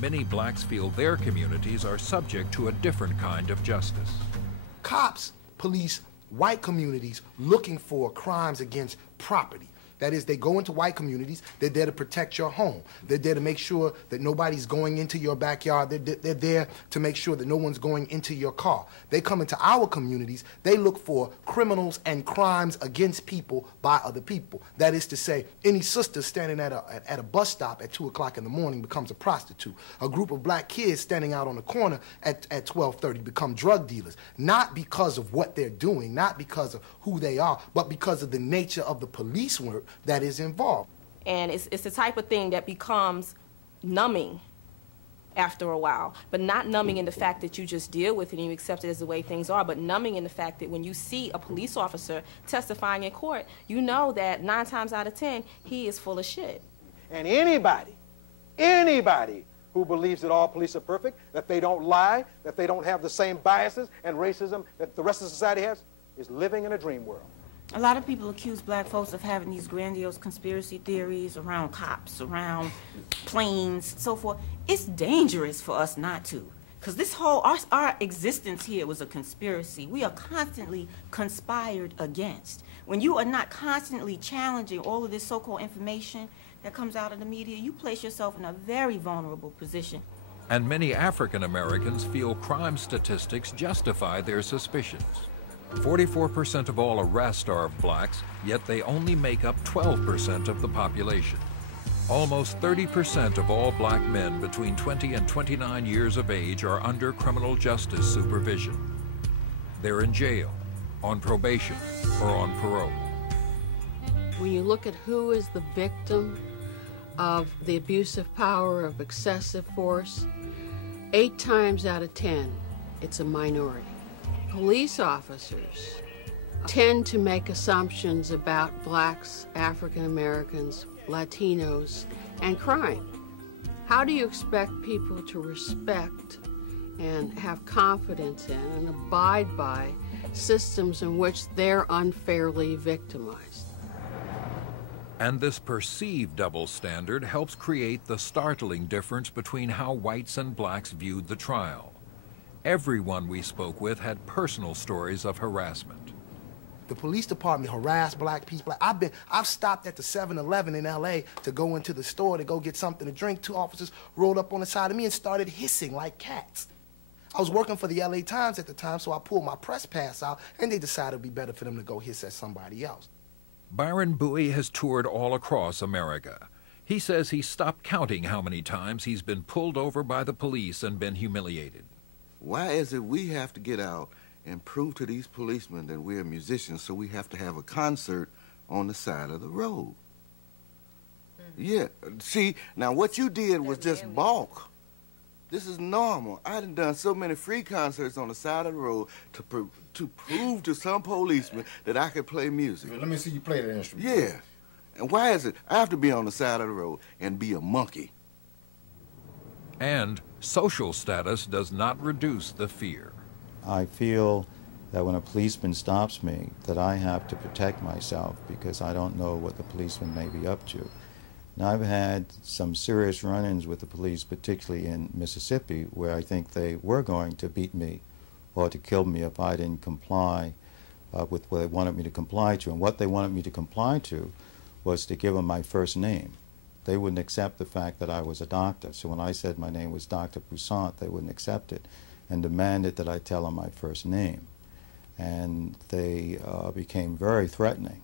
many blacks feel their communities are subject to a different kind of justice. Cops police white communities looking for crimes against property. That is, they go into white communities, they're there to protect your home. They're there to make sure that nobody's going into your backyard. They're there to make sure that no one's going into your car. They come into our communities, they look for criminals and crimes against people by other people. That is to say, any sister standing at a bus stop at 2 o'clock in the morning becomes a prostitute. A group of black kids standing out on the corner at 12:30 become drug dealers. Not because of what they're doing, not because of who they are, but because of the nature of the police work that is involved. And it's the type of thing that becomes numbing after a while, but not numbing in the fact that you just deal with it and you accept it as the way things are, but numbing in the fact that when you see a police officer testifying in court, you know that 9 times out of 10, he is full of shit. And anybody who believes that all police are perfect, that they don't lie, that they don't have the same biases and racism that the rest of society has, is living in a dream world. A lot of people accuse black folks of having these grandiose conspiracy theories around cops, around planes, so forth. It's dangerous for us not to, because this whole, our existence here was a conspiracy. We are constantly conspired against. When you are not constantly challenging all of this so-called information that comes out of the media, you place yourself in a very vulnerable position. And many African Americans feel crime statistics justify their suspicions. 44% of all arrests are of blacks, yet they only make up 12% of the population. Almost 30% of all black men between 20 and 29 years of age are under criminal justice supervision. They're in jail, on probation, or on parole. When you look at who is the victim of the abuse of power, of excessive force, 8 times out of 10, it's a minority. Police officers tend to make assumptions about blacks, African Americans, Latinos, and crime. How do you expect people to respect and have confidence in and abide by systems in which they're unfairly victimized? And this perceived double standard helps create the startling difference between how whites and blacks viewed the trial. Everyone we spoke with had personal stories of harassment. The police department harassed black people. I've stopped at the 7-Eleven in LA to go into the store to go get something to drink. 2 officers rolled up on the side of me and started hissing like cats. I was working for the LA Times at the time, so I pulled my press pass out, and they decided it'd be better for them to go hiss at somebody else. Byron Bowie has toured all across America. He says he stopped counting how many times he's been pulled over by the police and been humiliated. Why is it we have to get out and prove to these policemen that we're musicians, so we have to have a concert on the side of the road? Yeah, see, now what you did was just balk. This is normal. I done so many free concerts on the side of the road to prove to some policeman that I could play music. Let me see you play that instrument. Yeah, and why is it I have to be on the side of the road and be a monkey? And social status does not reduce the fear. I feel that when a policeman stops me, that I have to protect myself because I don't know what the policeman may be up to. Now, I've had some serious run-ins with the police, particularly in Mississippi, where I think they were going to beat me or to kill me if I didn't comply with what they wanted me to comply to. And what they wanted me to comply to was to give them my first name. They wouldn't accept the fact that I was a doctor. So when I said my name was Dr. Poussaint, they wouldn't accept it and demanded that I tell them my first name. And they became very threatening.